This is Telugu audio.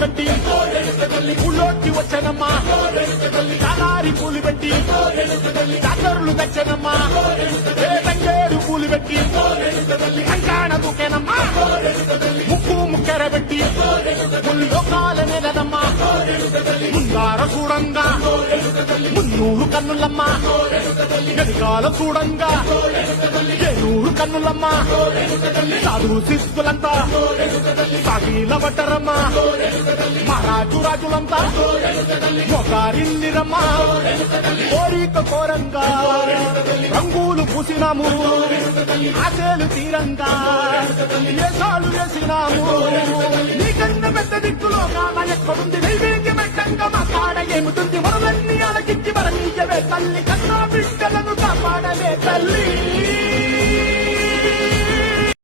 కట్టి ఊళ్ళోకి వచ్చానమ్మా చాలారి పూలు పెట్టి డాక్టర్లు తెచ్చానమ్మా తంగేరు పూలు పెట్టి కంకాణ దూకేనమ్మా ముక్కు ముక్కెర పెట్టి ముల్లోకాల నేలనమ్మా ముందార చూడంగా మున్నూరు కన్నులమ్మా వెనకాల చూడంగా ఏనూరు కన్నులమ్మా సాధు శిస్తులంతా సాగిల పట్టరమ్మా మహారాజు రాజులంతా మొగారిల్లిరమ్మా కోరిక కోరంగా రంగులు పూసినాము ఆశలు తీరంగా వేషాలు వేసినాము నీకన్నా పెద్ద దిక్కులో కాన ఎక్కడుంది నైవేద్యమెట్టంగా మా కాడ ఏముతుంది మనలన్నీ అలకించి మరణీయవే తల్లి కన్నా బిడ్డలను కాపాడలే తల్లి